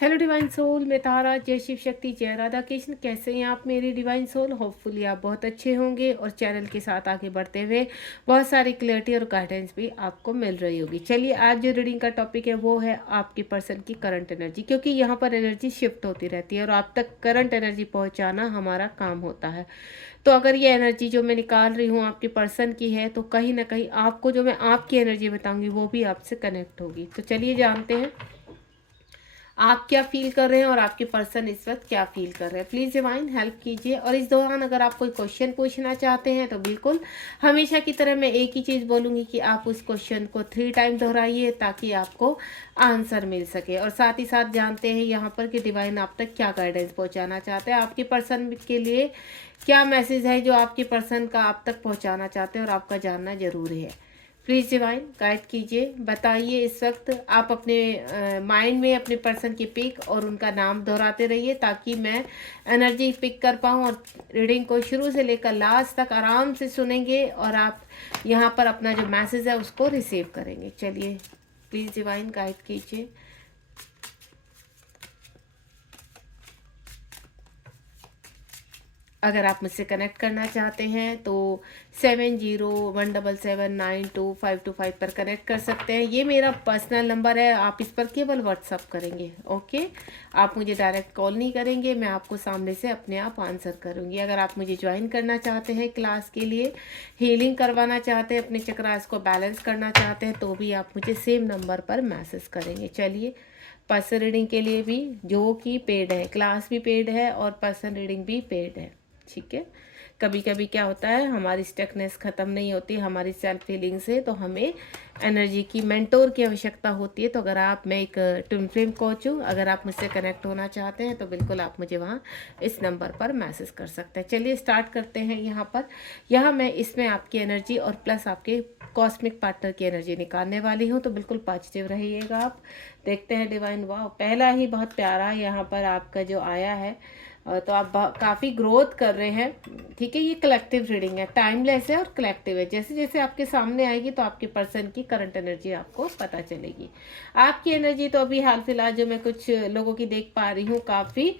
Hello divine soul, मैं तारा। जय शिव शक्ति, जय राधा कृष्ण। कैसे हैं आप मेरी डिवाइन सोल? होपफुली आप बहुत अच्छे होंगे और चैनल के साथ आगे बढ़ते हुए बहुत सारी क्लैरिटी और गाइडेंस भी आपको मिल रही होगी। चलिए, आज जो रीडिंग का टॉपिक है वो है आपके पर्सन की करंट एनर्जी, क्योंकि यहाँ पर एनर्जी शिफ्ट होती रहती है और आप तक करंट एनर्जी पहुँचाना हमारा काम होता है। तो अगर ये एनर्जी जो मैं निकाल रही हूँ आपके पर्सन की है, तो कहीं ना कहीं आपको जो मैं आपकी एनर्जी बताऊँगी वो भी आपसे कनेक्ट होगी। तो चलिए जानते हैं आप क्या फील कर रहे हैं और आपके पर्सन इस वक्त क्या फील कर रहे हैं। प्लीज़ डिवाइन हेल्प कीजिए। और इस दौरान अगर आप कोई क्वेश्चन पूछना चाहते हैं तो बिल्कुल हमेशा की तरह मैं एक ही चीज़ बोलूँगी कि आप उस क्वेश्चन को 3 टाइम दोहराइए ताकि आपको आंसर मिल सके। और साथ ही साथ जानते हैं यहाँ पर कि डिवाइन आप तक क्या गाइडेंस पहुँचाना चाहते हैं, आपके पर्सन के लिए क्या मैसेज है जो आपके पर्सन का आप तक पहुँचाना चाहते हैं और आपका जानना ज़रूरी है। प्लीज़ डिवाइन गाइड कीजिए, बताइए। इस वक्त आप अपने माइंड में अपने पर्सन की पिक और उनका नाम दोहराते रहिए ताकि मैं एनर्जी पिक कर पाऊँ और रीडिंग को शुरू से लेकर लास्ट तक आराम से सुनेंगे और आप यहाँ पर अपना जो मैसेज है उसको रिसीव करेंगे। चलिए, प्लीज़ डिवाइन गाइड कीजिए। अगर आप मुझसे कनेक्ट करना चाहते हैं तो 7017792525 पर कनेक्ट कर सकते हैं। ये मेरा पर्सनल नंबर है, आप इस पर केवल व्हाट्सअप करेंगे। ओके, आप मुझे डायरेक्ट कॉल नहीं करेंगे, मैं आपको सामने से अपने आप आंसर करूँगी। अगर आप मुझे ज्वाइन करना चाहते हैं क्लास के लिए, हीलिंग करवाना चाहते हैं, अपने चक्रास को बैलेंस करना चाहते हैं, तो भी आप मुझे सेम नंबर पर मैसेज करेंगे। चलिए, पर्सन रीडिंग के लिए भी जो कि पेड है, क्लास भी पेड है और पर्सन रीडिंग भी पेड है। ठीक है, कभी कभी क्या होता है हमारी स्टकनेस ख़त्म नहीं होती हमारी सेल्फ हीलिंग से, तो हमें एनर्जी की मेंटोर की आवश्यकता होती है। तो अगर आप, मैं एक ट्विन फ्लेम कोच हूँ, अगर आप मुझसे कनेक्ट होना चाहते हैं तो बिल्कुल आप मुझे वहाँ इस नंबर पर मैसेज कर सकते हैं। चलिए स्टार्ट करते हैं। यहाँ मैं इसमें आपकी एनर्जी और प्लस आपके कॉस्मिक पार्टनर की एनर्जी निकालने वाली हूँ, तो बिल्कुल पॉजिटिव रहिएगा आप। देखते हैं डिवाइन। वाह, पहला ही बहुत प्यारा यहाँ पर आपका जो आया है। तो आप काफ़ी ग्रोथ कर रहे हैं। ठीक है, ये कलेक्टिव रीडिंग है, टाइमलेस है और कलेक्टिव है। जैसे जैसे आपके सामने आएगी तो आपके पर्सन की करंट एनर्जी आपको पता चलेगी। आपकी एनर्जी तो अभी हाल फिलहाल जो मैं कुछ लोगों की देख पा रही हूँ काफ़ी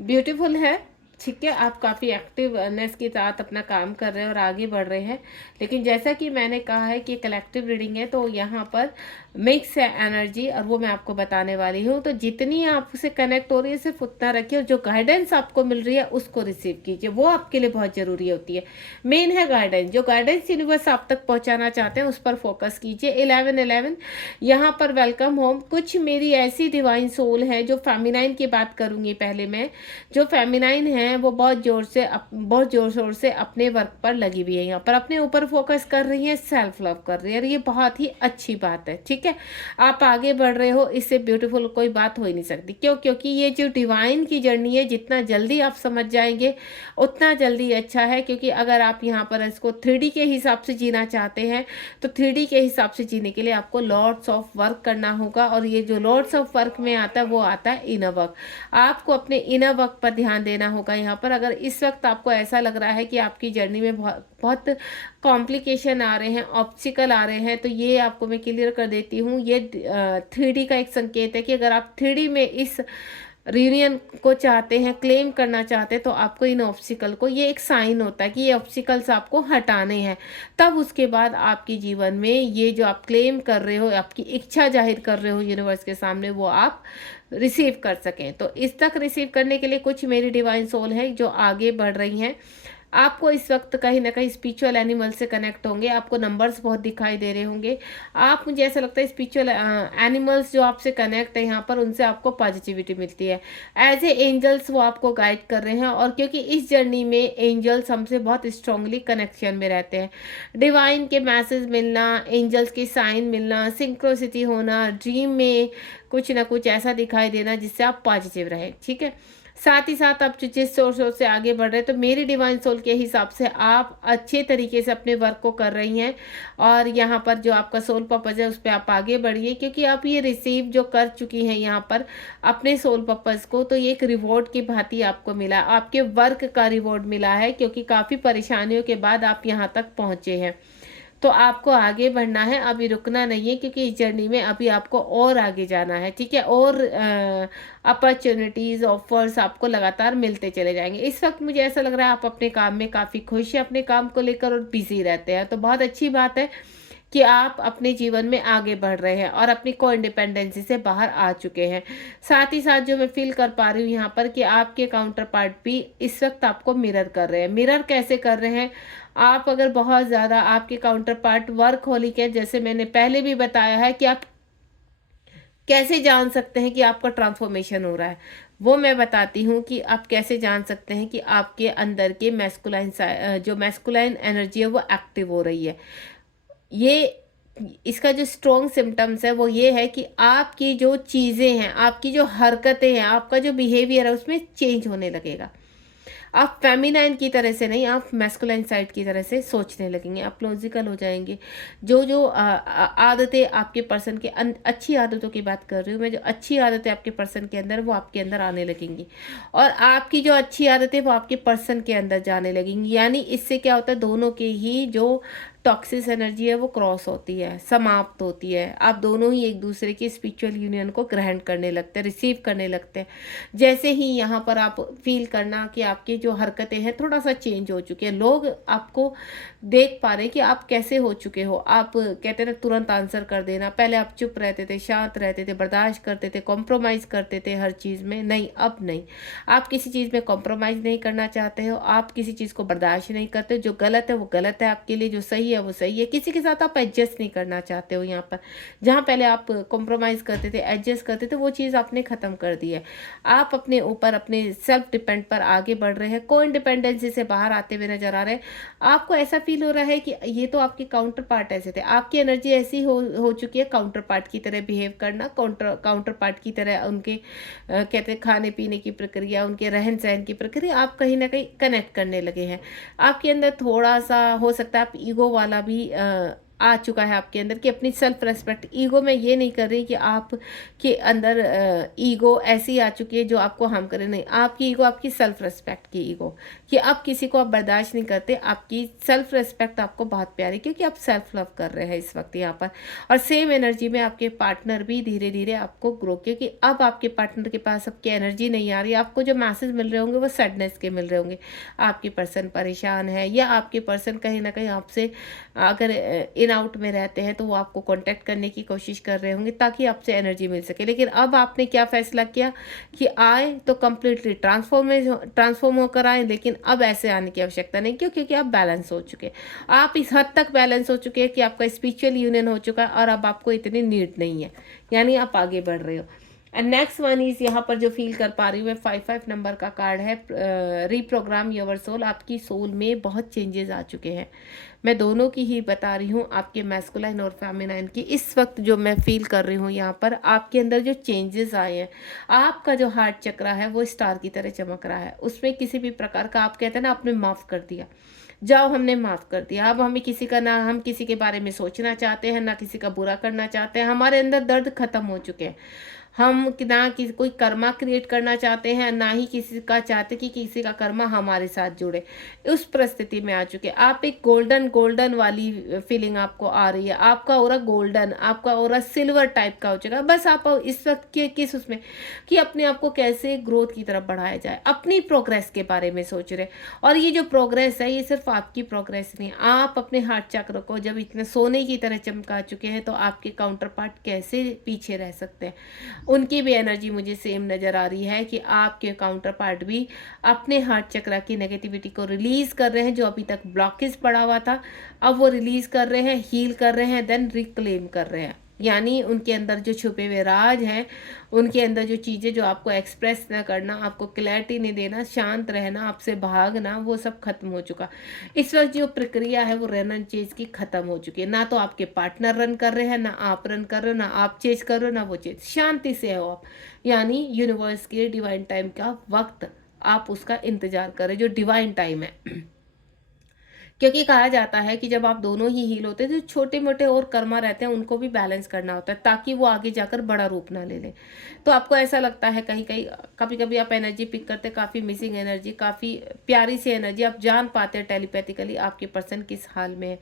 ब्यूटीफुल है। ठीक है, आप काफ़ी एक्टिवनेस के साथ अपना काम कर रहे हैं और आगे बढ़ रहे हैं। लेकिन जैसा कि मैंने कहा है कि कलेक्टिव रीडिंग है, तो यहाँ पर मिक्स है एनर्जी और वो मैं आपको बताने वाली हूँ। तो जितनी आपसे कनेक्ट हो रही है सिर्फ उतना रखिए और जो गाइडेंस आपको मिल रही है उसको रिसीव कीजिए, वो आपके लिए बहुत ज़रूरी होती है। मेन है गाइडेंस, जो गाइडेंस यूनिवर्स आप तक पहुँचाना चाहते हैं उस पर फोकस कीजिए। 1111 यहाँ पर वेलकम होम। कुछ मेरी ऐसी डिवाइन सोल है जो फेमिनाइन की बात करूँगी पहले मैं, जो फेमिनाइन है वो बहुत जोर शोर से अपने वर्क पर लगी हुई है, यहाँ पर अपने ऊपर फोकस कर रही है, सेल्फ लव कर रही है और ये बहुत ही अच्छी बात है। ठीक है, आप आगे बढ़ रहे हो, इससे ब्यूटीफुल कोई बात हो ही नहीं सकती। क्यों? क्योंकि ये जो डिवाइन की जर्नी है, जितना जल्दी आप समझ जाएंगे उतना जल्दी अच्छा है। क्योंकि अगर आप यहाँ पर इसको 3D के हिसाब से जीना चाहते हैं तो 3D के हिसाब से जीने के लिए आपको लॉट्स ऑफ वर्क करना होगा। और ये जो लॉट्स ऑफ वर्क में आता है वो आता है इनर वर्क। आपको अपने इनर वर्क पर ध्यान देना होगा। यहाँ पर अगर इस वक्त आपको ऐसा लग रहा है कि आपकी जर्नी में बहुत बहुत कॉम्प्लिकेशन आ रहे हैं, ऑब्स्टिकल आ रहे हैं, तो ये आपको मैं क्लियर कर देती हूँ। ये 3D का एक संकेत है कि अगर आप 3D में इस रीयूनियन को चाहते हैं, क्लेम करना चाहते हैं, तो आपको इन ऑब्स्टिकल को, ये एक साइन होता है कि ये ऑब्स्टिकल्स आपको हटाने हैं। तब उसके बाद आपके जीवन में ये जो आप क्लेम कर रहे हो, आपकी इच्छा जाहिर कर रहे हो यूनिवर्स के सामने, वो आप रिसीव कर सकें। तो इस तक रिसीव करने के लिए कुछ मेरी डिवाइन सोल है जो आगे बढ़ रही हैं। आपको इस वक्त कहीं ना कहीं स्पिरिचुअल एनिमल से कनेक्ट होंगे, आपको नंबर्स बहुत दिखाई दे रहे होंगे। आप, मुझे ऐसा लगता है स्पिरिचुअल एनिमल्स जो आपसे कनेक्ट है यहाँ पर, उनसे आपको पॉजिटिविटी मिलती है। एज ए एंजल्स वो आपको गाइड कर रहे हैं। और क्योंकि इस जर्नी में एंजल्स हमसे बहुत स्ट्रांगली कनेक्शन में रहते हैं, डिवाइन के मैसेज मिलना, एंजल्स के साइन मिलना, सिंक्रोसिटी होना, ड्रीम में कुछ ना कुछ ऐसा दिखाई देना जिससे आप पॉजिटिव रहे। ठीक है, साथ ही साथ आप जिस सोर्स से आगे बढ़ रहे हैं, तो मेरी डिवाइन सोल के हिसाब से आप अच्छे तरीके से अपने वर्क को कर रही हैं। और यहाँ पर जो आपका सोल पर्पज है उस पर आप आगे बढ़िए, क्योंकि आप ये रिसीव जो कर चुकी हैं यहाँ पर अपने सोल पर्पज को, तो ये एक रिवॉर्ड की भांति आपको मिला, आपके वर्क का रिवॉर्ड मिला है। क्योंकि काफ़ी परेशानियों के बाद आप यहाँ तक पहुँचे हैं। तो आपको आगे बढ़ना है, अभी रुकना नहीं है, क्योंकि इस जर्नी में अभी आपको और आगे जाना है, ठीक है। और अपॉर्चुनिटीज़, ऑफर्स आपको लगातार मिलते चले जाएंगे। इस वक्त मुझे ऐसा लग रहा है आप अपने काम में काफ़ी खुश हैं, अपने काम को लेकर, और बिजी रहते हैं। तो बहुत अच्छी बात है कि आप अपने जीवन में आगे बढ़ रहे हैं और अपनी को इंडिपेंडेंसी से बाहर आ चुके हैं। साथ ही साथ जो मैं फील कर पा रही हूँ यहाँ पर, कि आपके काउंटर पार्ट भी इस वक्त आपको मिरर कर रहे हैं। मिरर कैसे कर रहे हैं? आप अगर बहुत ज़्यादा, आपके काउंटर पार्ट वर्कहोलिक है, जैसे मैंने पहले भी बताया है, कि आप कैसे जान सकते हैं कि आपका ट्रांसफॉर्मेशन हो रहा है, वो मैं बताती हूँ कि आप कैसे जान सकते हैं कि आपके अंदर के मैस्कुलाइन, जो मैस्कुलाइन एनर्जी है वो एक्टिव हो रही है। ये इसका जो स्ट्रॉन्ग सिम्टम्स है वो ये है कि आपकी जो चीज़ें हैं, आपकी जो हरकतें हैं, आपका जो बिहेवियर है, उसमें चेंज होने लगेगा। आप फेमिनाइन की तरह से नहीं, आप मैस्कुलाइन साइड की तरह से सोचने लगेंगे, आप लॉजिकल हो जाएंगे। जो जो आदतें आपके पर्सन के अच्छी आदतों की बात कर रही हूँ मैं, जो अच्छी आदतें आपके पर्सन के अंदर, वो आपके अंदर आने लगेंगी, और आपकी जो अच्छी आदतें वो आपके पर्सन के अंदर जाने लगेंगी। यानी इससे क्या होता है, दोनों के ही जो टॉक्सिस एनर्जी है वो क्रॉस होती है, समाप्त होती है। आप दोनों ही एक दूसरे की स्पिरिचुअल यूनियन को ग्रहण करने लगते हैं, रिसीव करने लगते हैं। जैसे ही यहाँ पर आप फील करना कि आपकी जो हरकतें हैं थोड़ा सा चेंज हो चुकी है, लोग आपको देख पा रहे हैं कि आप कैसे हो चुके हो। आप कहते हैं ना, तुरंत आंसर कर देना। पहले आप चुप रहते थे, शांत रहते थे, बर्दाश्त करते थे, कॉम्प्रोमाइज़ करते थे हर चीज़ में। नहीं, अब नहीं। आप किसी चीज़ में कॉम्प्रोमाइज़ नहीं करना चाहते हो, आप किसी चीज़ को बर्दाश्त नहीं करते। जो गलत है वो गलत है आपके लिए, जो सही है वो सही है। किसी के साथ आप एडजस्ट नहीं करना चाहते हो। यहाँ पर जहाँ पहले आप कॉम्प्रोमाइज़ करते थे, एडजस्ट करते थे, वो चीज़ आपने ख़त्म कर दी है। आप अपने ऊपर, अपने सेल्फ डिपेंड पर आगे बढ़ रहे हैं, को इंडिपेंडेंसी से बाहर आते हुए नजर आ रहे हैं। आपको ऐसा फील हो रहा है कि ये तो आपके काउंटर पार्ट ऐसे थे, आपकी एनर्जी ऐसी हो चुकी है काउंटर पार्ट की तरह बिहेव करना, काउंटर पार्ट की तरह उनके कहते हैं खाने पीने की प्रक्रिया, उनके रहन सहन की प्रक्रिया, आप कहीं ना कहीं कनेक्ट करने लगे हैं। आपके अंदर थोड़ा सा हो सकता है आप ईगो वाला भी आ चुका है आपके अंदर, कि अपनी सेल्फ रेस्पेक्ट, ईगो में ये नहीं कर रही कि आप के अंदर ईगो ऐसी आ चुकी है जो आपको हार्म करे, नहीं। आपकी ईगो आपकी सेल्फ रेस्पेक्ट की ईगो, कि अब किसी को आप बर्दाश्त नहीं करते, आपकी सेल्फ रेस्पेक्ट आपको बहुत प्यारी, क्योंकि आप सेल्फ लव कर रहे हैं इस वक्त यहाँ पर। और सेम एनर्जी में आपके पार्टनर भी धीरे धीरे आपको ग्रो, क्योंकि अब आपके पार्टनर के पास आपकी एनर्जी नहीं आ रही। आपको जो मैसेज मिल रहे होंगे वो सैडनेस के मिल रहे होंगे। आपकी पर्सन परेशान है, या आपके पर्सन कहीं ना कहीं आपसे, अगर इन आउट में रहते हैं तो वो आपको कांटेक्ट करने की कोशिश कर रहे होंगे ताकि आपसे एनर्जी मिल सके। लेकिन अब आपने क्या फैसला किया कि आए तो कम्प्लीटली ट्रांसफॉर्म होकर आए, लेकिन अब ऐसे आने की आवश्यकता नहीं। क्यों? क्योंकि आप बैलेंस हो चुके हैं, आप इस हद तक बैलेंस हो चुके हैं कि आपका स्पिरिचुअल यूनियन हो चुका है, और अब आपको इतनी नीड नहीं है, यानी आप आगे बढ़ रहे हो। एंड नेक्स्ट वन इज, यहाँ पर जो फील कर पा रही हूँ मैं, 55 नंबर का कार्ड है, रीप्रोग्राम योर सोल। आपकी सोल में बहुत चेंजेस आ चुके हैं। मैं दोनों की ही बता रही हूँ, आपके मैस्कुलाइन और फेमिनाइन की। इस वक्त जो मैं फील कर रही हूँ यहाँ पर, आपके अंदर जो चेंजेस आए हैं, आपका जो हार्ट चक्रा है वो स्टार की तरह चमक रहा है। उसमें किसी भी प्रकार का, आप कहते हैं ना, आपने माफ़ कर दिया, जाओ हमने माफ़ कर दिया। अब हमें किसी का, ना हम किसी के बारे में सोचना चाहते हैं, ना किसी का बुरा करना चाहते हैं। हमारे अंदर दर्द खत्म हो चुके हैं। हम ना कोई कर्मा क्रिएट करना चाहते हैं, ना ही किसी का चाहते कि किसी का कर्मा हमारे साथ जुड़े। उस परिस्थिति में आ चुके। आप एक गोल्डन वाली फीलिंग आपको आ रही है। आपका ओरा गोल्डन, आपका ओरा सिल्वर टाइप का हो चुका है। बस आप इस वक्त के किस उसमें, कि अपने आप को कैसे ग्रोथ की तरफ बढ़ाया जाए, अपनी प्रोग्रेस के बारे में सोच रहे। और ये जो प्रोग्रेस है, ये सिर्फ आपकी प्रोग्रेस नहीं। आप अपने हार्ट चक्र को जब इतने सोने की तरह चमका चुके हैं, तो आपके काउंटर पार्ट कैसे पीछे रह सकते हैं? उनकी भी एनर्जी मुझे सेम नज़र आ रही है, कि आपके काउंटर पार्ट भी अपने हार्ट चक्र की नेगेटिविटी को रिलीज कर रहे हैं। जो अभी तक ब्लॉकेज पड़ा हुआ था, अब वो रिलीज कर रहे हैं, हील कर रहे हैं, देन रिक्लेम कर रहे हैं। यानी उनके अंदर जो छुपे हुए राज हैं, उनके अंदर जो चीज़ें जो आपको एक्सप्रेस ना करना, आपको क्लैरिटी नहीं देना, शांत रहना, आपसे भागना, वो सब खत्म हो चुका। इस वक्त जो प्रक्रिया है वो रन एंड चेज की खत्म हो चुकी है। ना तो आपके पार्टनर रन कर रहे हैं, ना आप रन कर रहे हो, ना आप चेज कर रहे हो, ना वो चेज। शांति से हो आप, यानी यूनिवर्स के डिवाइन टाइम का वक्त आप उसका इंतजार करें, जो डिवाइन टाइम है। क्योंकि कहा जाता है कि जब आप दोनों ही हील होते हैं तो छोटे मोटे और कर्मा रहते हैं उनको भी बैलेंस करना होता है ताकि वो आगे जाकर बड़ा रूप ना ले ले। तो आपको ऐसा लगता है कहीं कहीं, कभी कभी आप एनर्जी पिक करते हैं, काफ़ी मिसिंग एनर्जी, काफ़ी प्यारी सी एनर्जी, आप जान पाते हैं टेलीपैथिकली आपके पर्सन किस हाल में है।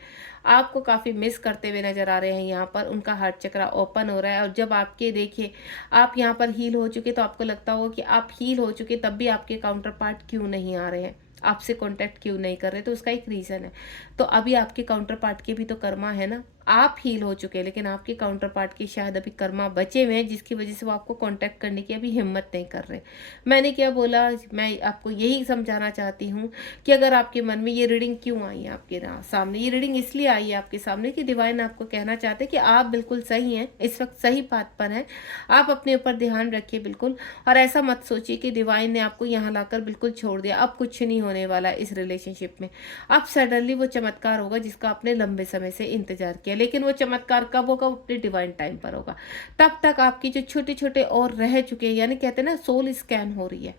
आपको काफ़ी मिस करते हुए नजर आ रहे हैं, यहाँ पर उनका हार्ट चक्रा ओपन हो रहा है। और जब आपके देखिए आप यहाँ पर हील हो चुके तो आपको लगता होगा कि आप हील हो चुके तब भी आपके काउंटर पार्ट क्यों नहीं आ रहे हैं, आपसे कांटेक्ट क्यों नहीं कर रहे, तो उसका एक रीज़न है। तो अभी आपके काउंटर पार्ट के भी तो कर्मा है ना, आप हील हो चुके हैं लेकिन आपके काउंटर पार्ट के शायद अभी कर्मा बचे हुए हैं जिसकी वजह से वो आपको कांटेक्ट करने की अभी हिम्मत नहीं कर रहे। मैंने क्या बोला, मैं आपको यही समझाना चाहती हूँ कि अगर आपके मन में ये रीडिंग क्यों आई है आपके सामने, ये रीडिंग इसलिए आई है आपके सामने कि डिवाइन आपको कहना चाहते हैं कि आप बिल्कुल सही हैं, इस वक्त सही बात पर हैं। आप अपने ऊपर ध्यान रखिए बिल्कुल, और ऐसा मत सोचिए कि डिवाइन ने आपको यहाँ लाकर बिल्कुल छोड़ दिया, अब कुछ नहीं होने वाला इस रिलेशनशिप में। अब सडनली वो चमत्कार होगा जिसका आपने लंबे समय से इंतजार किया, लेकिन वो चमत्कार कब होगा, अपने डिवाइन टाइम पर होगा। तब तक आपकी जो छोटे छोटे और रह चुके हैं, यानी कहते हैं ना सोल स्कैन हो रही है,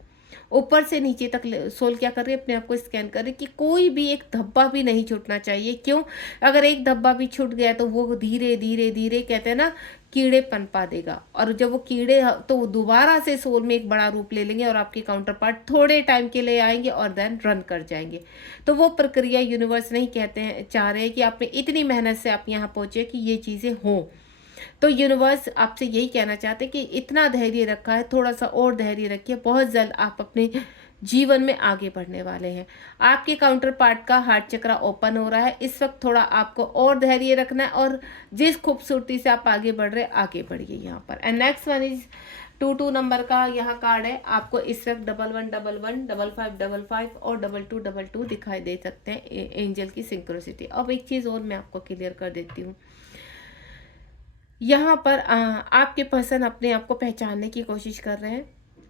ऊपर से नीचे तक सोल क्या कर रही है, अपने आप को स्कैन कर रही है कि कोई भी एक धब्बा भी नहीं छूटना चाहिए। क्यों, अगर एक धब्बा भी छूट गया तो वो धीरे धीरे धीरे कहते हैं ना कीड़े पनपा देगा, और जब वो कीड़े तो वो दोबारा से सोल में एक बड़ा रूप ले लेंगे और आपके काउंटर पार्ट थोड़े टाइम के लिए आएंगे और देन रन कर जाएंगे। तो वो प्रक्रिया यूनिवर्स नहीं कहते हैं, चाह रहे हैं कि आपने इतनी मेहनत से आप यहाँ पहुंचे कि ये चीज़ें हों। तो यूनिवर्स आपसे यही कहना चाहते हैं कि इतना धैर्य रखा है, थोड़ा सा और धैर्य रखिए, बहुत जल्द आप अपने जीवन में आगे बढ़ने वाले हैं। आपके काउंटर पार्ट का हार्ट चक्रा ओपन हो रहा है, इस वक्त थोड़ा आपको और धैर्य रखना है, और जिस खूबसूरती से आप आगे बढ़ रहे हैं आगे बढ़िए यहाँ पर। And next one is 22 number का यहाँ कार्ड है। आपको इस वक्त 1111 5555 और 2222 दिखाई दे सकते हैं एंजल की सिंक्रोसिटी। अब एक चीज़ और मैं आपको क्लियर कर देती हूँ, यहाँ पर आपके पर्सन अपने आप को पहचानने की कोशिश कर रहे हैं,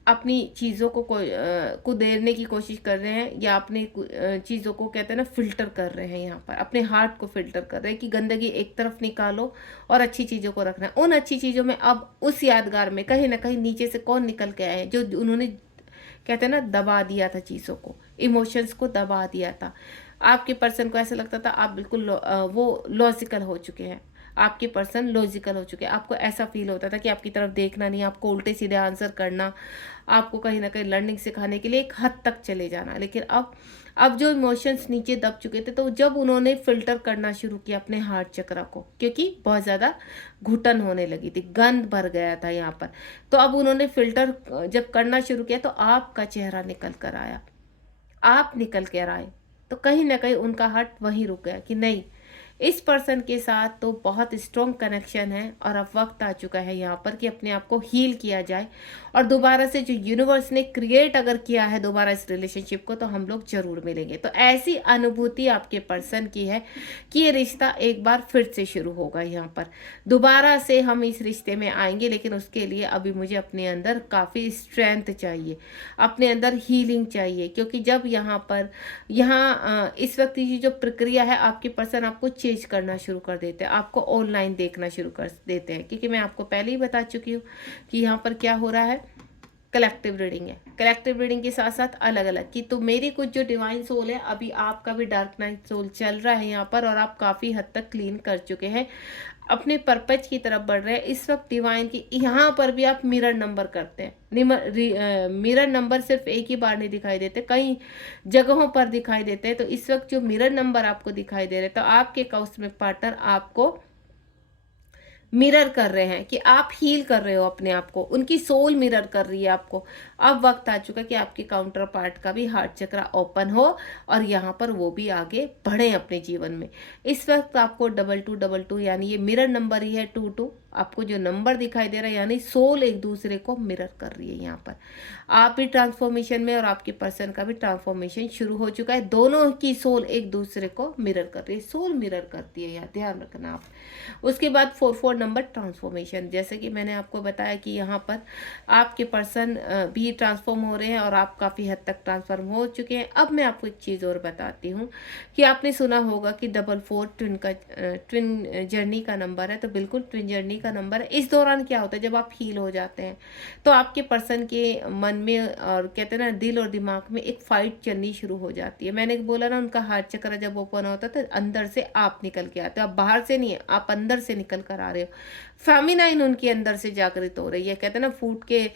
अपनी चीज़ों को देने की कोशिश कर रहे हैं, या अपनी चीज़ों को कहते हैं ना फिल्टर कर रहे हैं, यहाँ पर अपने हार्ट को फिल्टर कर रहे हैं कि गंदगी एक तरफ निकालो और अच्छी चीज़ों को रखना है। उन अच्छी चीज़ों में अब उस यादगार में कहीं ना कहीं नीचे से कौन निकल के आए हैं, जो उन्होंने कहते हैं ना दबा दिया था, चीज़ों को, इमोशंस को दबा दिया था। आपके पर्सन को ऐसा लगता था आप बिल्कुल वो लॉजिकल हो चुके हैं, आपके पर्सन लॉजिकल हो चुके हैं, आपको ऐसा फील होता था कि आपकी तरफ देखना नहीं, आपको उल्टे सीधे आंसर करना, आपको कहीं ना कहीं लर्निंग सिखाने के लिए एक हद तक चले जाना। लेकिन अब जो इमोशंस नीचे दब चुके थे, तो जब उन्होंने फिल्टर करना शुरू किया अपने हार्ट चक्रा को, क्योंकि बहुत ज़्यादा घुटन होने लगी थी, गंद भर गया था यहाँ पर, तो अब उन्होंने फिल्टर जब करना शुरू किया तो आपका चेहरा निकल कर आया, आप निकल कर आए। तो कहीं ना कहीं उनका हार्ट वहीं रुक गया कि नहीं, इस पर्सन के साथ तो बहुत स्ट्रॉन्ग कनेक्शन है, और अब वक्त आ चुका है यहाँ पर कि अपने आप को हील किया जाए, और दोबारा से जो यूनिवर्स ने क्रिएट अगर किया है दोबारा इस रिलेशनशिप को, तो हम लोग जरूर मिलेंगे। तो ऐसी अनुभूति आपके पर्सन की है कि ये रिश्ता एक बार फिर से शुरू होगा, यहाँ पर दोबारा से हम इस रिश्ते में आएंगे, लेकिन उसके लिए अभी मुझे अपने अंदर काफ़ी स्ट्रेंथ चाहिए, अपने अंदर हीलिंग चाहिए, क्योंकि जब यहाँ इस वक्त की जो प्रक्रिया है, आपके पर्सन आपको चेंज करना शुरू कर देते हैं, आपको ऑनलाइन देखना शुरू कर देते हैं, क्योंकि मैं आपको पहले ही बता चुकी हूँ कि यहाँ पर क्या हो रहा है, कलेक्टिव रीडिंग है। कलेक्टिव रीडिंग के साथ साथ अलग अलग की, तो मेरी कुछ जो डिवाइन सोल है, अभी आपका भी डार्क नाइट सोल चल रहा है यहाँ पर, और आप काफ़ी हद तक क्लीन कर चुके हैं, अपने पर्पज की तरफ बढ़ रहे हैं। इस वक्त डिवाइन की यहाँ पर भी आप मिरर नंबर करते हैं, मिरर नंबर सिर्फ एक ही बार नहीं दिखाई देते, कई जगहों पर दिखाई देते हैं। तो इस वक्त जो मिरर नंबर आपको दिखाई दे रहे हैं, तो आपके कॉस्मिक पार्टनर आपको मिरर कर रहे हैं कि आप हील कर रहे हो अपने आप को, उनकी सोल मिरर कर रही है आपको। अब वक्त आ चुका कि आपके काउंटर पार्ट का भी हार्ट चक्रा ओपन हो, और यहाँ पर वो भी आगे बढ़े अपने जीवन में। इस वक्त आपको 2222 यानी ये मिरर नंबर ही है, 22 आपको जो नंबर दिखाई दे रहा है, यानी सोल एक दूसरे को मिरर कर रही है। यहाँ पर आप भी ट्रांसफॉर्मेशन में, और आपके पर्सन का भी ट्रांसफॉर्मेशन शुरू हो चुका है, दोनों की सोल एक दूसरे को मिरर कर रही है, सोल मिरर करती है, यहाँ ध्यान रखना आप। उसके बाद 44 नंबर ट्रांसफॉर्मेशन, जैसे कि मैंने आपको बताया कि यहाँ पर आपके पर्सन भी ट्रांसफॉर्म हो रहे हैं, और आप काफ़ी हद तक ट्रांसफॉर्म हो चुके हैं। अब मैं आपको एक चीज़ और बताती हूँ कि आपने सुना होगा कि 44 ट्विन जर्नी का नंबर है, तो बिल्कुल ट्विन जर्नी का नंबर है। इस दौरान क्या होता है, जब आप हील हो जाते हैं तो आपके पर्सन के मन में और कहते हैं ना दिल और दिमाग में एक फाइट चलनी शुरू हो जाती है। मैंने बोला ना, उनका हार्ट चक्र जब ओपन होता है तो अंदर से आप निकल के आते हो, आप बाहर से नहीं है, आप अंदर से निकल कर आ रहे हो। फेमिनाइन उनके अंदर से जागृत हो रही है। कहते हैं ना, फूट के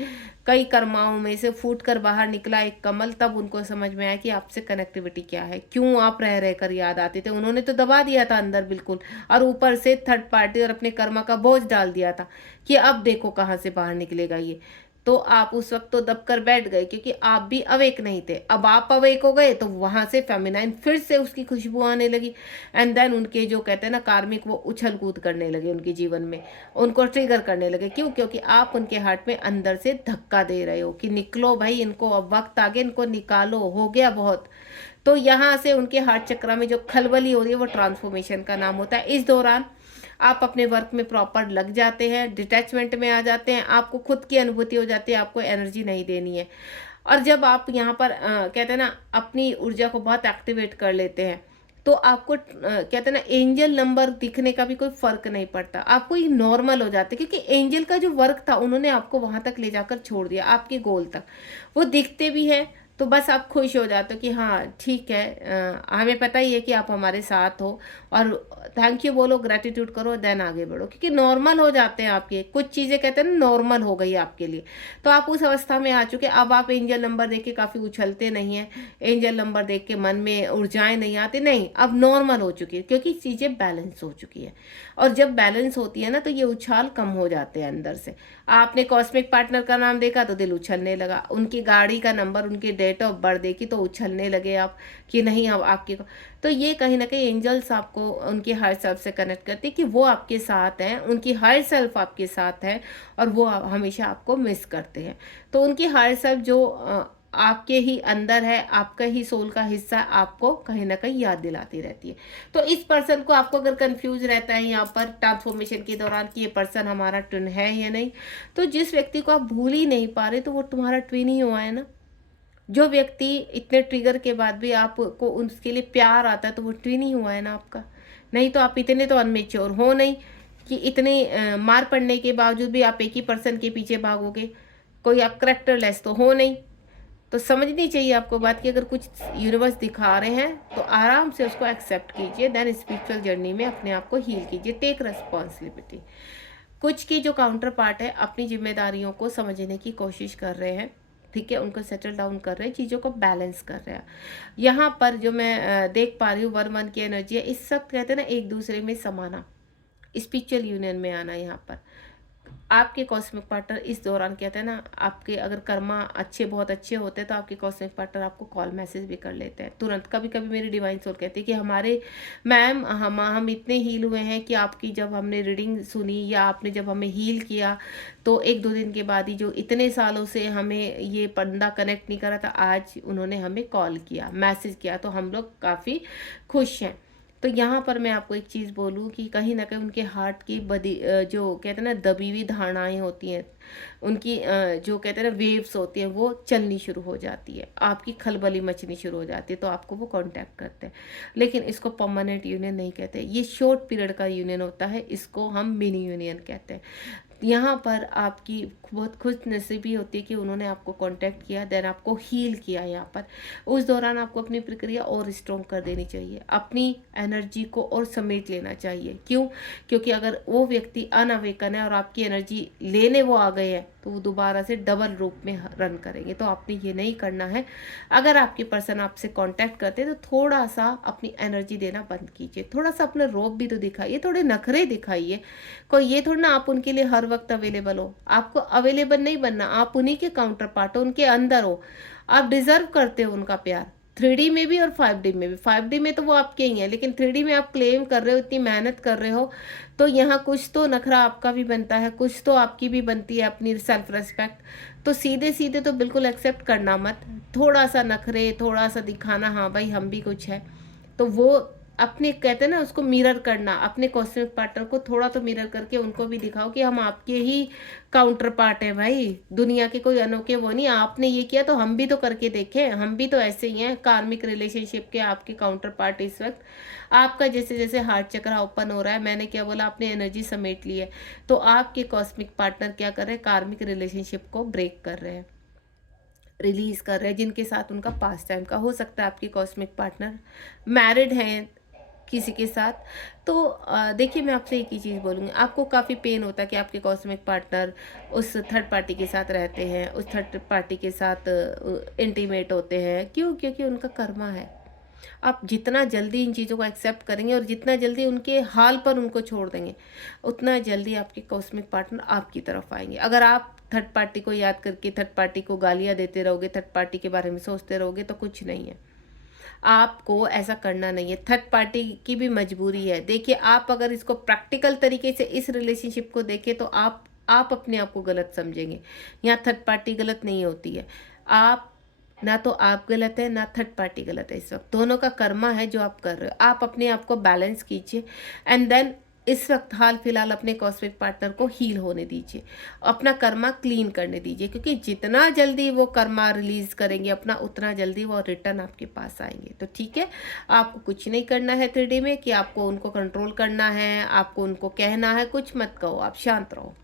कई कर्माओं में से फूट कर बाहर निकला एक कमल, तब उनको समझ में आया कि आपसे कनेक्टिविटी क्या है, क्यों आप रह रह कर याद आते थे। उन्होंने तो दबा दिया था अंदर बिल्कुल, और ऊपर से थर्ड पार्टी और अपने कर्मा का बोझ डाल दिया था कि अब देखो कहाँ से बाहर निकलेगा ये। तो आप उस वक्त तो दबकर बैठ गए, क्योंकि आप भी अवेक नहीं थे। अब आप अवेक हो गए तो वहां से फेमिनाइन फिर से उसकी खुशबू आने लगी। एंड देन उनके जो कहते हैं ना कार्मिक, वो उछल कूद करने लगे उनके जीवन में, उनको ट्रिगर करने लगे। क्यों? क्योंकि आप उनके हार्ट में अंदर से धक्का दे रहे हो कि निकलो भाई, इनको अब वक्त आ गया, इनको निकालो, हो गया बहुत। तो यहाँ से उनके हार्ट चक्र में जो खलबली हो रही है वो ट्रांसफॉर्मेशन का नाम होता है। इस दौरान आप अपने वर्क में प्रॉपर लग जाते हैं, डिटैचमेंट में आ जाते हैं, आपको खुद की अनुभूति हो जाती है, आपको एनर्जी नहीं देनी है। और जब आप यहाँ पर कहते हैं ना अपनी ऊर्जा को बहुत एक्टिवेट कर लेते हैं, तो आपको कहते हैं ना एंजल नंबर दिखने का भी कोई फर्क नहीं पड़ता, आपको ये नॉर्मल हो जाता है। क्योंकि एंजल का जो वर्क था उन्होंने आपको वहां तक ले जाकर छोड़ दिया, आपके गोल तक। वो दिखते भी है तो बस आप खुश हो जाते हो कि हाँ ठीक है, हमें पता ही है कि आप हमारे साथ हो, और थैंक यू बोलो, ग्रेटिट्यूड करो, देन आगे बढ़ो। क्योंकि नॉर्मल हो जाते हैं आपके कुछ चीज़ें, कहते हैं ना नॉर्मल हो गई आपके लिए। तो आप उस अवस्था में आ चुके। अब आप एंजल नंबर देख के काफ़ी उछलते नहीं हैं, एंजल नंबर देख के मन में ऊर्जाएं नहीं आती, नहीं, अब नॉर्मल हो चुकी है, क्योंकि चीज़ें बैलेंस हो चुकी है। और जब बैलेंस होती है ना तो ये उछाल कम हो जाते हैं अंदर से। आपने कॉस्मिक पार्टनर का नाम देखा तो दिल उछलने लगा, उनकी गाड़ी का नंबर, उनकी डेट ऑफ बर्थ देखी तो उछलने लगे आप कि नहीं अब आपकी। तो ये कहीं ना कहीं एंजल्स आपको उनके हायर सेल्फ से कनेक्ट करती है कि वो आपके साथ हैं, उनकी हायर सेल्फ आपके साथ है, और वो हमेशा आपको मिस करते हैं। तो उनकी हायर सेल्फ जो आपके ही अंदर है, आपका ही सोल का हिस्सा, आपको कहीं ना कहीं याद दिलाती रहती है। तो इस पर्सन को, आपको अगर कंफ्यूज रहता है यहाँ पर ट्रांसफॉर्मेशन के दौरान कि ये पर्सन हमारा ट्विन है या नहीं, तो जिस व्यक्ति को आप भूल ही नहीं पा रहे तो वो तुम्हारा ट्विन ही हुआ है ना। जो व्यक्ति इतने ट्रिगर के बाद भी आपको उसके लिए प्यार आता है तो वो ट्विन ही हुआ है ना आपका। नहीं तो आप इतने तो अनमेच्योर हो नहीं कि इतने मार पड़ने के बावजूद भी आप एक ही पर्सन के पीछे भागोगे। कोई आप करेक्टरलेस तो हो नहीं। तो समझनी चाहिए आपको बात कि अगर कुछ यूनिवर्स दिखा रहे हैं तो आराम से उसको एक्सेप्ट कीजिए, देन स्पिरिचुअल जर्नी में अपने आप को हील कीजिए, टेक रिस्पॉन्सिबिलिटी। कुछ की जो काउंटर पार्ट है अपनी जिम्मेदारियों को समझने की कोशिश कर रहे हैं, ठीक है, उनको सेटल डाउन कर रहे हैं, चीज़ों को बैलेंस कर रहे हैं। यहाँ पर जो मैं देख पा रही हूँ वर्मन की एनर्जी है, इस वक्त कहते हैं ना एक दूसरे में समाना, स्पिरिचुअल यूनियन में आना। यहाँ पर आपके कॉस्मिक पार्टनर इस दौरान कहते हैं ना, आपके अगर कर्मा अच्छे, बहुत अच्छे होते हैं तो आपके कॉस्मिक पार्टनर आपको कॉल मैसेज भी कर लेते हैं तुरंत। कभी कभी मेरी डिवाइन सोल कहती है कि हमारे मैम हम इतने हील हुए हैं कि आपकी जब हमने रीडिंग सुनी या आपने जब हमें हील किया तो 1-2 दिन के बाद ही, जो इतने सालों से हमें ये बंदा कनेक्ट नहीं करा था, आज उन्होंने हमें कॉल किया, मैसेज किया, तो हम लोग काफ़ी खुश हैं। तो यहाँ पर मैं आपको एक चीज़ बोलूँ कि कहीं ना कहीं उनके हार्ट की जो कहते हैं ना दबी हुई धारणाएं होती हैं, उनकी जो कहते हैं ना वेव्स होती हैं, वो चलनी शुरू हो जाती है, आपकी खलबली मचनी शुरू हो जाती है, तो आपको वो कांटेक्ट करते हैं। लेकिन इसको परमानेंट यूनियन नहीं कहते, ये शॉर्ट पीरियड का यूनियन होता है, इसको हम मिनी यूनियन कहते हैं। यहाँ पर आपकी बहुत खुश नसीबी होती है कि उन्होंने आपको कांटेक्ट किया, देन आपको हील किया। यहाँ पर उस दौरान आपको अपनी प्रक्रिया और स्ट्रॉन्ग कर देनी चाहिए, अपनी एनर्जी को और समेट लेना चाहिए। क्यों? क्योंकि अगर वो व्यक्ति अनअवेकन है और आपकी एनर्जी लेने वो आ गए हैं तो वो दोबारा से डबल रूप में रन करेंगे, तो आपने ये नहीं करना है। अगर आपके पर्सन आपसे कांटेक्ट करते हैं तो थोड़ा सा अपनी एनर्जी देना बंद कीजिए, थोड़ा सा अपना रोब भी तो दिखाइए, थोड़े नखरे दिखाइए। कोई ये थोड़ा ना आप उनके लिए हर वक्त अवेलेबल हो, आपको अवेलेबल नहीं बनना, आप उन्हीं के काउंटर पार्ट हो, उनके अंदर हो, आप डिजर्व करते हो उनका प्यार। 3D में भी और 5D में भी। 5D में तो वो आपके ही हैं, लेकिन 3D में आप क्लेम कर रहे हो, इतनी मेहनत कर रहे हो, तो यहाँ कुछ तो नखरा आपका भी बनता है, कुछ तो आपकी भी बनती है अपनी सेल्फ रेस्पेक्ट। तो सीधे सीधे तो बिल्कुल एक्सेप्ट करना मत, थोड़ा सा नखरे, थोड़ा सा दिखाना, हाँ भाई हम भी कुछ है, तो वो अपने कहते हैं ना उसको मिरर करना, अपने कॉस्मिक पार्टनर को थोड़ा तो मिरर करके उनको भी दिखाओ कि हम आपके ही काउंटर पार्ट हैं भाई, दुनिया के कोई अनोखे वो नहीं, आपने ये किया तो हम भी तो करके देखें, हम भी तो ऐसे ही हैं कार्मिक रिलेशनशिप के आपके काउंटर पार्ट। इस वक्त आपका जैसे जैसे हार्ट चक्र ओपन हो रहा है, मैंने क्या बोला, आपने एनर्जी समेट ली है, तो आपके कॉस्मिक पार्टनर क्या कर रहे हैं, कार्मिक रिलेशनशिप को ब्रेक कर रहे हैं, रिलीज कर रहे हैं, जिनके साथ उनका पास टाइम का हो सकता है आपके कॉस्मिक पार्टनर मैरिड हैं किसी के साथ। तो देखिए मैं आपसे एक ही चीज़ बोलूँगी, आपको काफ़ी पेन होता है कि आपके कॉस्मिक पार्टनर उस थर्ड पार्टी के साथ रहते हैं, उस थर्ड पार्टी के साथ इंटीमेट होते हैं। क्यों? क्योंकि उनका कर्मा है। आप जितना जल्दी इन चीज़ों को एक्सेप्ट करेंगे और जितना जल्दी उनके हाल पर उनको छोड़ देंगे, उतना जल्दी आपके कॉस्मिक पार्टनर आपकी तरफ आएंगे। अगर आप थर्ड पार्टी को याद करके थर्ड पार्टी को गालियाँ देते रहोगे, थर्ड पार्टी के बारे में सोचते रहोगे, तो कुछ नहीं है। आपको ऐसा करना नहीं है, थर्ड पार्टी की भी मजबूरी है। देखिए आप अगर इसको प्रैक्टिकल तरीके से इस रिलेशनशिप को देखें तो आप अपने आप को गलत समझेंगे। यहाँ थर्ड पार्टी गलत नहीं होती है, आप ना तो आप गलत है ना थर्ड पार्टी गलत है। इस वक्त दोनों का कर्मा है जो आप कर रहे हो। आप अपने आप को बैलेंस कीजिए एंड देन इस वक्त हाल फिलहाल अपने कॉस्मिक पार्टनर को हील होने दीजिए, अपना कर्मा क्लीन करने दीजिए, क्योंकि जितना जल्दी वो कर्मा रिलीज करेंगे अपना, उतना जल्दी वो रिटर्न आपके पास आएंगे। तो ठीक है, आपको कुछ नहीं करना है 3D में कि आपको उनको कंट्रोल करना है, आपको उनको कहना है, कुछ मत कहो, आप शांत रहो।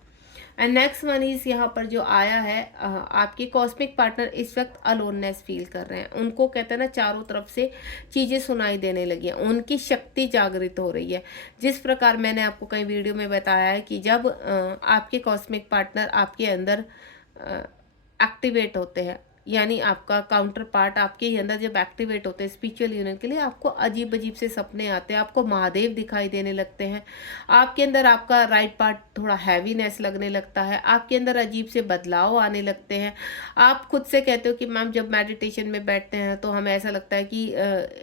एंड नेक्स्ट वन इज यहाँ पर जो आया है, आपके कॉस्मिक पार्टनर इस वक्त अलोननेस फील कर रहे हैं। उनको कहते हैं ना चारों तरफ से चीज़ें सुनाई देने लगी हैं, उनकी शक्ति जागृत हो रही है। जिस प्रकार मैंने आपको कई वीडियो में बताया है कि जब आपके कॉस्मिक पार्टनर आपके अंदर एक्टिवेट होते हैं, यानी आपका काउंटर पार्ट आपके ही अंदर जब एक्टिवेट होते हैं स्पिरिचुअल यूनियन के लिए, आपको अजीब अजीब से सपने आते हैं, आपको महादेव दिखाई देने लगते हैं, आपके अंदर आपका राइट पार्ट थोड़ा हैवीनेस लगने लगता है, आपके अंदर अजीब से बदलाव आने लगते हैं। आप खुद से कहते हो कि मैम जब मेडिटेशन में बैठते हैं तो हमें ऐसा लगता है कि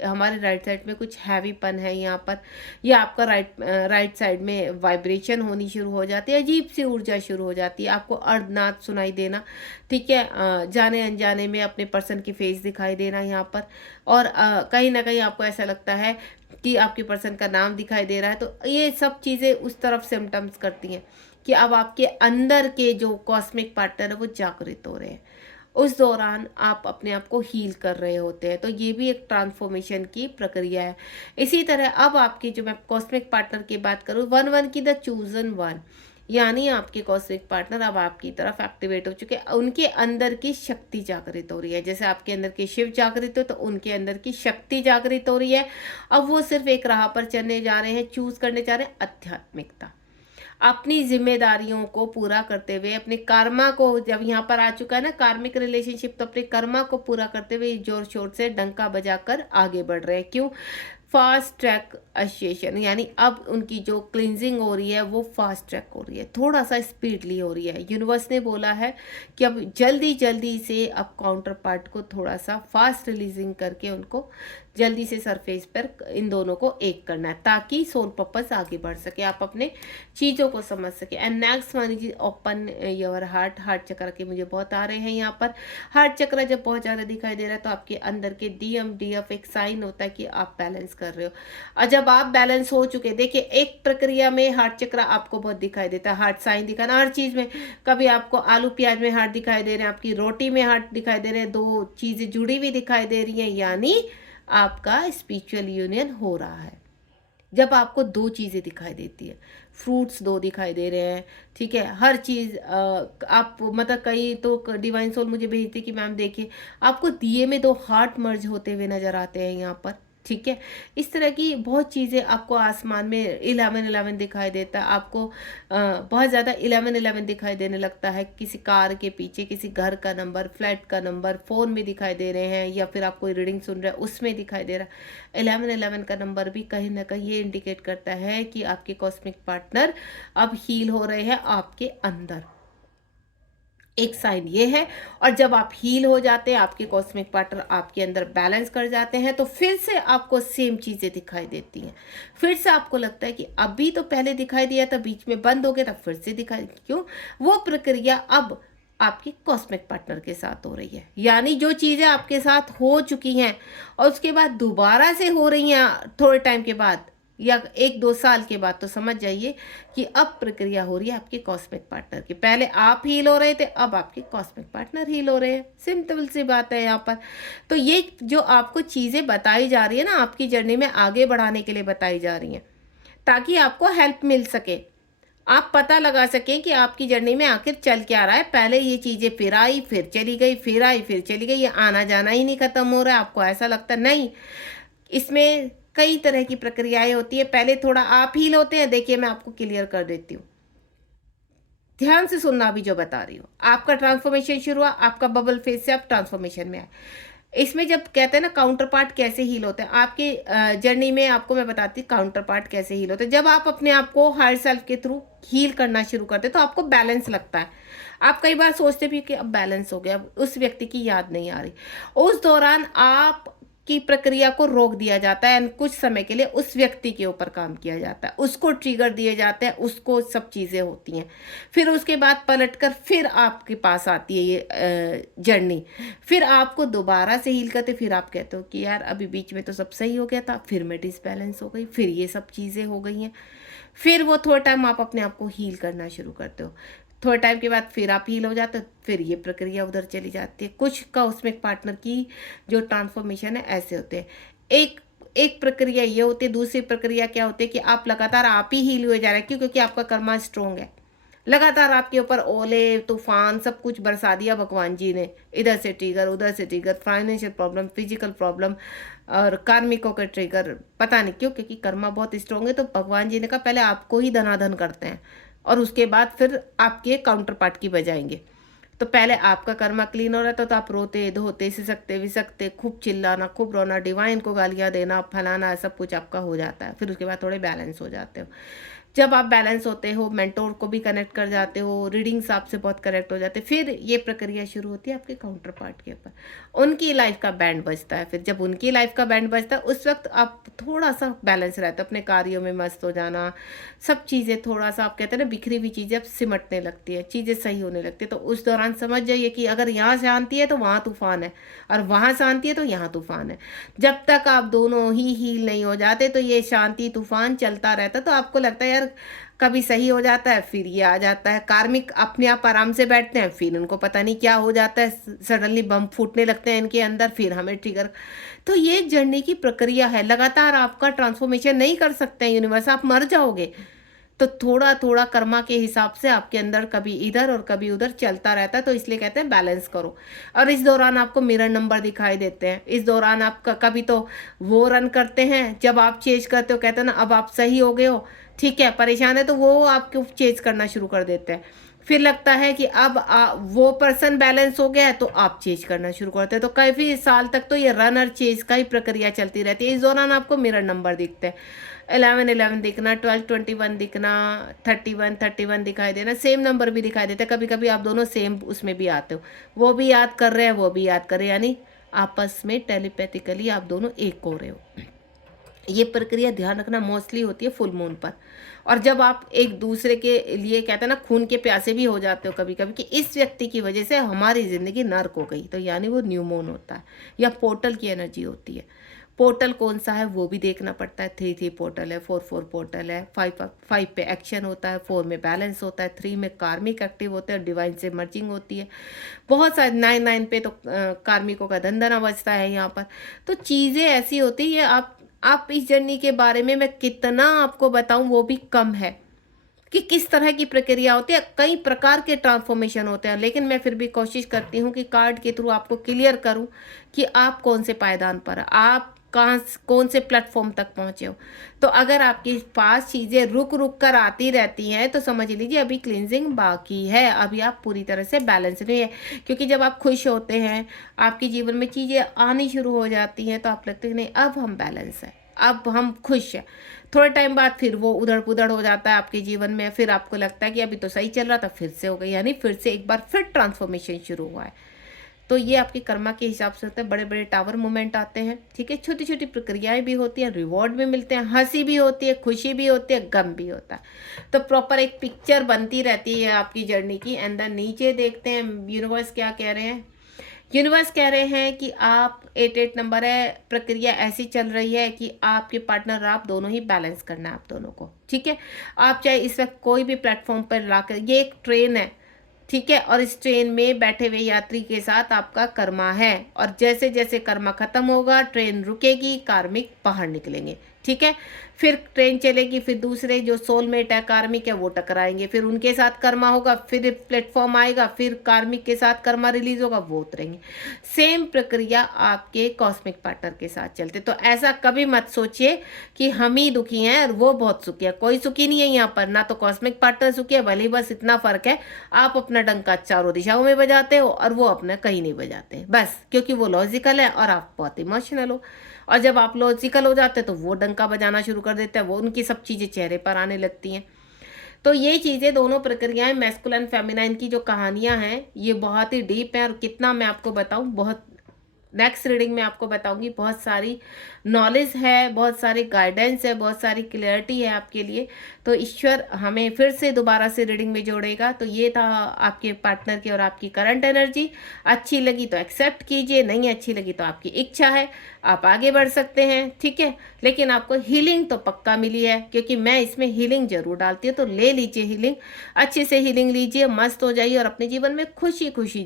हमारे राइट साइड में कुछ हैवीपन है यहाँ पर, या आपका राइट साइड में वाइब्रेशन होनी शुरू हो जाती है, अजीब सी ऊर्जा शुरू हो जाती है, आपको अर्धनाद सुनाई देना, ठीक है, जाने अनजाने में अपने पर्सन की फेस दिखाई देना यहाँ पर, और कहीं ना कहीं आपको ऐसा लगता है कि आपके पर्सन का नाम दिखाई दे रहा है। तो ये सब चीज़ें उस तरफ सिम्टम्स करती हैं कि अब आपके अंदर के जो कॉस्मिक पार्टनर है वो जागृत हो रहे हैं। उस दौरान आप अपने आप को हील कर रहे होते हैं, तो ये भी एक ट्रांसफॉर्मेशन की प्रक्रिया है। इसी तरह अब आपके जो मैं कॉस्मिक पार्टनर की बात करूँ, 1-1 की द चूजन वन, यानी आपके कॉस्मिक पार्टनर अब आपकी तरफ एक्टिवेट हो चुके हैं, उनके अंदर की शक्ति जागृत हो रही है। जैसे आपके अंदर के शिव जागृत हो तो उनके अंदर की शक्ति जागृत हो रही है। अब वो सिर्फ एक राह पर चलने जा रहे हैं, चूज करने जा रहे हैं आध्यात्मिकता, अपनी जिम्मेदारियों को पूरा करते हुए, अपने कर्मा को, जब यहाँ पर आ चुका है ना कार्मिक रिलेशनशिप, तो अपने कर्मा को पूरा करते हुए जोर शोर से डंका बजाकर आगे बढ़ रहे हैं। क्यों? फास्ट ट्रैक एशिएशन, यानी अब उनकी जो क्लिनजिंग हो रही है वो फास्ट ट्रैक हो रही है, थोड़ा सा स्पीडली हो रही है। यूनिवर्स ने बोला है कि अब जल्दी जल्दी से अब काउंटर पार्ट को थोड़ा सा फास्ट रिलीजिंग करके उनको जल्दी से सरफेस पर इन दोनों को एक करना है, ताकि सोल पर्पस आगे बढ़ सके, आप अपने चीज़ों को समझ सके। And next one is open your heart. Heart चक्र के मुझे बहुत आ रहे हैं यहाँ पर। हार्ट चक्र जब बहुत ज़्यादा दिखाई दे रहा है तो आपके अंदर के DMDF एक साइन होता है कि आप बैलेंस कर रहे हो। और जब आप बैलेंस हो चुके, देखिए एक प्रक्रिया में हार्ट चक्र आपको बहुत दिखाई देता है, हार्ट साइन दिखाना हर चीज़ में। कभी आपको आलू प्याज में हार्ट दिखाई दे रहे हैं, आपकी रोटी में हार्ट दिखाई दे रहे हैं, दो चीज़ें जुड़ी हुई दिखाई दे रही हैं, यानी आपका स्पिरिचुअल यूनियन हो रहा है। जब आपको दो चीज़ें दिखाई देती है, फ्रूट्स दो दिखाई दे रहे हैं, ठीक है, हर चीज़ आप मतलब कई तो डिवाइन सोल मुझे भेजती कि मैम देखिए आपको दिए में दो हार्ट मर्ज होते हुए नज़र आते हैं यहाँ पर, ठीक है। इस तरह की बहुत चीज़ें आपको आसमान में 11-11 दिखाई देता है, आपको बहुत ज़्यादा 11-11 दिखाई देने लगता है, किसी कार के पीछे, किसी घर का नंबर, फ्लैट का नंबर फ़ोन में दिखाई दे रहे हैं, या फिर आप कोई रीडिंग सुन रहे हैं उसमें दिखाई दे रहा है। 11-11 का नंबर भी कहीं ना कहीं ये इंडिकेट करता है कि आपके कॉस्मिक पार्टनर अब हील हो रहे हैं आपके अंदर, एक साइन ये है। और जब आप हील हो जाते हैं, आपके कॉस्मिक पार्टनर आपके अंदर बैलेंस कर जाते हैं, तो फिर से आपको सेम चीज़ें दिखाई देती हैं। फिर से आपको लगता है कि अभी तो पहले दिखाई दिया था, बीच में बंद हो गया था, फिर से दिखाई, क्यों? वो प्रक्रिया अब आपकी कॉस्मिक पार्टनर के साथ हो रही है। यानी जो चीज़ें आपके साथ हो चुकी हैं और उसके बाद दोबारा से हो रही हैं थोड़े टाइम के बाद या 1-2 साल के बाद, तो समझ जाइए कि अब प्रक्रिया हो रही है आपके कॉस्मिक पार्टनर की। पहले आप हील हो रहे थे, अब आपके कॉस्मिक पार्टनर हील हो रहे हैं। सिंपल सी बात है यहाँ पर। तो ये जो आपको चीज़ें बताई जा रही है ना, आपकी जर्नी में आगे बढ़ाने के लिए बताई जा रही हैं, ताकि आपको हेल्प मिल सके, आप पता लगा सकें कि आपकी जर्नी में आखिर चल क्या रहा है। पहले ये चीज़ें फिर आई, फिर चली गई, फिर आई, फिर चली गई, ये आना जाना ही नहीं खत्म हो रहा है। आपको ऐसा लगता है नहीं, इसमें कई तरह की प्रक्रियाएं होती है। पहले थोड़ा आप हील होते हैं, देखिए मैं आपको क्लियर कर देती हूँ, ध्यान से सुनना अभी जो बता रही हूँ। आपका ट्रांसफॉर्मेशन शुरू हुआ, आपका बबल फेज से आप ट्रांसफॉर्मेशन में आए। इसमें जब कहते हैं ना काउंटर पार्ट कैसे हील होते हैं आपके जर्नी में, आपको मैं बताती हूँ काउंटर पार्ट कैसे हील होते हैं। जब आप अपने आप को हायर सेल्फ के थ्रू हील करना शुरू करते हैं तो आपको बैलेंस लगता है। आप कई बार सोचते भी कि अब बैलेंस हो गया, अब उस व्यक्ति की याद नहीं आ रही। उस दौरान आप की प्रक्रिया को रोक दिया जाता है एंड कुछ समय के लिए उस व्यक्ति के ऊपर काम किया जाता है, उसको ट्रिगर दिए जाते हैं, उसको सब चीज़ें होती हैं। फिर उसके बाद पलटकर फिर आपके पास आती है ये जर्नी, फिर आपको दोबारा से हील करते, फिर आप कहते हो कि यार अभी बीच में तो सब सही हो गया था, फिर मैं डिसबैलेंस हो गई, फिर ये सब चीज़ें हो गई हैं। फिर वो थोड़ा टाइम आप अपने आप को हील करना शुरू करते हो, थोड़े टाइम के बाद फिर आप हील हो जाते हो, फिर ये प्रक्रिया उधर चली जाती है। कुछ कॉस्मिक पार्टनर की जो ट्रांसफॉर्मेशन है ऐसे होते हैं। एक एक प्रक्रिया ये होती है, दूसरी प्रक्रिया क्या होती है कि आप लगातार आप ही हील हुए जा रहे हैं। क्यों? क्योंकि आपका कर्मा स्ट्रोंग है। लगातार आपके ऊपर ओले तूफान सब कुछ बरसा दिया भगवान जी ने, इधर से ट्रिगर उधर से trigger, financial problem, physical problem और कार्मिकों का ट्रिगर। पता नहीं क्यों, क्योंकि कर्मा बहुत स्ट्रोंग है। तो भगवान जी ने कहा पहले आपको ही धनाधन करते हैं और उसके बाद फिर आपके काउंटर पार्ट की बजाएंगे। तो पहले आपका कर्मा क्लीन हो रहा था तो आप रोते धोते सिसकते विसकते, खूब चिल्लाना, खूब रोना, डिवाइन को गालियाँ देना, फलाना, सब कुछ आपका हो जाता है। फिर उसके बाद थोड़े बैलेंस हो जाते हो। जब आप बैलेंस होते हो, मेंटोर को भी कनेक्ट कर जाते हो, रीडिंग्स आपसे बहुत कनेक्ट हो जाते हैं, फिर ये प्रक्रिया शुरू होती है आपके काउंटर पार्ट के ऊपर। उनकी लाइफ का बैंड बजता है। फिर जब उनकी लाइफ का बैंड बजता है उस वक्त आप थोड़ा सा बैलेंस रहता है, अपने कार्यों में मस्त हो जाना, सब चीज़ें थोड़ा सा आप कहते हैं ना बिखरी हुई चीज़ें अब सिमटने लगती है, चीज़ें सही होने लगती है। तो उस दौरान समझ जाइए कि अगर यहाँ शांति है तो वहाँ तूफान है, और वहाँ शांति है तो यहाँ तूफान है। जब तक आप दोनों ही हील नहीं हो जाते तो ये शांति तूफान चलता रहता। तो आपको लगता है यार कभी सही हो जाता है, फिर ये आ जाता है। कार्मिक अपने आप आराम से बैठते हैं, फिर उनको पता नहीं क्या हो जाता है, सडनली बम फूटने लगते हैं इनके अंदर, फिर हमें ट्रिगर। तो ये जर्नी की प्रक्रिया है। लगातार आपका ट्रांसफॉर्मेशन नहीं कर सकते हैं यूनिवर्स, आप मर जाओगे। तो थोड़ा थोड़ा कर्मा के हिसाब से आपके अंदर कभी इधर और कभी उधर चलता रहता है। तो इसलिए कहते हैं बैलेंस करो। और इस दौरान आपको मिरर नंबर दिखाई देते हैं। इस दौरान आप कभी तो वो रन करते हैं, जब आप चेंज करते हो कहते हैं ना अब आप सही हो गए हो, ठीक है, परेशान है, तो वो आपको चेंज करना शुरू कर देते हैं। फिर लगता है कि अब वो पर्सन बैलेंस हो गया है तो आप चेंज करना शुरू करते हैं। तो काफ़ी साल तक तो ये रन और चेंज का ही प्रक्रिया चलती रहती है। इस दौरान आपको मिरर नंबर दिखते हैं, 11 दिखना, 12 21 दिखना, 31 दिखाई देना, सेम नंबर भी दिखाई देता है। कभी कभी आप दोनों सेम उसमें भी आते हो, वो भी याद कर रहे हैं वो भी याद कर रहे हैं, यानी आपस में टेलीपैथिकली आप दोनों एक हो रहे हो। ये प्रक्रिया ध्यान रखना मोस्टली होती है फुल मून पर। और जब आप एक दूसरे के लिए कहते हैं ना खून के प्यासे भी हो जाते हो कभी कभी कि इस व्यक्ति की वजह से हमारी ज़िंदगी नर्क हो गई, तो यानी वो न्यू मून होता है या पोर्टल की एनर्जी होती है। पोर्टल कौन सा है वो भी देखना पड़ता है। 3 पोर्टल है, 4 पोर्टल है, 5 पे एक्शन होता है, 4 में बैलेंस होता है, 3 में कार्मिक एक्टिव होते हैं, डिवाइन से मर्जिंग होती है। बहुत सारे 9 पे तो कार्मिकों का धंधना बचता है यहाँ पर। तो चीज़ें ऐसी होती है। आप इस जर्नी के बारे में मैं कितना आपको बताऊं वो भी कम है कि किस तरह की प्रक्रिया होती है। कई प्रकार के ट्रांसफॉर्मेशन होते हैं, लेकिन मैं फिर भी कोशिश करती हूँ कि कार्ड के थ्रू आपको क्लियर करूँ कि आप कौन से पायदान पर, आप कहाँ कौन से प्लेटफॉर्म तक पहुँचे हो। तो अगर आपके पास चीज़ें रुक रुक कर आती रहती हैं तो समझ लीजिए अभी क्लींजिंग बाकी है, अभी आप पूरी तरह से बैलेंस नहीं है। क्योंकि जब आप खुश होते हैं, आपके जीवन में चीज़ें आनी शुरू हो जाती हैं, तो आप लगते हैं नहीं अब हम बैलेंस है, अब हम खुश हैं। थोड़े टाइम बाद फिर वो उधड़ पुधड़ हो जाता है आपके जीवन में, फिर आपको लगता है कि अभी तो सही चल रहा था, फिर से हो गई, यानी फिर से एक बार फिर ट्रांसफॉर्मेशन शुरू हुआ है। तो ये आपके कर्मा के हिसाब से होता है। बड़े बड़े टावर मूवमेंट आते हैं, ठीक है, छोटी छोटी प्रक्रियाएं भी होती हैं, रिवॉर्ड भी मिलते हैं, हंसी भी होती है, खुशी भी होती है, गम भी होता है। तो प्रॉपर एक पिक्चर बनती रहती है आपकी जर्नी की। एंड देन नीचे देखते हैं यूनिवर्स क्या कह रहे हैं। यूनिवर्स कह रहे हैं कि आप 88 नंबर है, प्रक्रिया ऐसी चल रही है कि आपके पार्टनर आप दोनों ही बैलेंस करना है आप दोनों को, ठीक है। आप चाहे इस वक्त कोई भी प्लेटफॉर्म पर लाकर, ये एक ट्रेन है, ठीक है, और इस ट्रेन में बैठे हुए यात्री के साथ आपका कर्मा है, और जैसे जैसे कर्मा खत्म होगा ट्रेन रुकेगी, कार्मिक बाहर निकलेंगे, ठीक है। फिर ट्रेन चलेगी, फिर दूसरे जो सोलमेट है कार्मिक है वो टकराएंगे, फिर उनके साथ कर्मा होगा, फिर प्लेटफॉर्म आएगा, फिर कार्मिक के साथ कर्मा रिलीज होगा, वो उतरेंगे। सेम प्रक्रिया आपके कॉस्मिक पार्टनर के साथ चलते। तो ऐसा कभी मत सोचिए कि हम ही दुखी हैं और वो बहुत सुखी है, कोई सुखी नहीं है यहाँ पर, ना तो कॉस्मिक पार्टनर सुखी है, भले बस इतना फर्क है आप अपना डंका चारों दिशाओं में बजाते हो और वो अपना कहीं नहीं बजाते, बस क्योंकि वो लॉजिकल है और आप बहुत इमोशनल हो। और जब आप लॉजिकल हो जाते हैं तो वो डंका बजाना शुरू कर देते हैं, वो उनकी सब चीज़ें चेहरे पर आने लगती हैं। तो ये चीज़ें दोनों प्रक्रियाएं मैस्कुलाइन फेमिनाइन की जो कहानियां हैं ये बहुत ही डीप हैं, और कितना मैं आपको बताऊं, बहुत नेक्स्ट रीडिंग में आपको बताऊंगी। बहुत सारी नॉलेज है, बहुत सारी गाइडेंस है, बहुत सारी क्लियरिटी है आपके लिए। तो ईश्वर हमें फिर से दोबारा से रीडिंग में जोड़ेगा। तो ये था आपके पार्टनर की और आपकी करंट एनर्जी। अच्छी लगी तो एक्सेप्ट कीजिए, नहीं अच्छी लगी तो आपकी इच्छा है, आप आगे बढ़ सकते हैं, ठीक है। लेकिन आपको हीलिंग तो पक्का मिली है, क्योंकि मैं इसमें हीलिंग जरूर डालती हूँ। तो ले लीजिए हीलिंग, अच्छे से हीलिंग लीजिए, मस्त हो जाइए और अपने जीवन में खुशी खुशी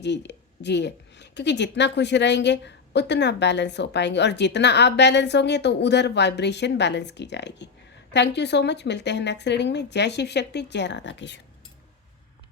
जिए, क्योंकि जितना खुश रहेंगे उतना बैलेंस हो पाएंगे, और जितना आप बैलेंस होंगे तो उधर वाइब्रेशन बैलेंस की जाएगी। थैंक यू सो मच, मिलते हैं नेक्स्ट रीडिंग में। जय शिव शक्ति, जय राधा कृष्ण।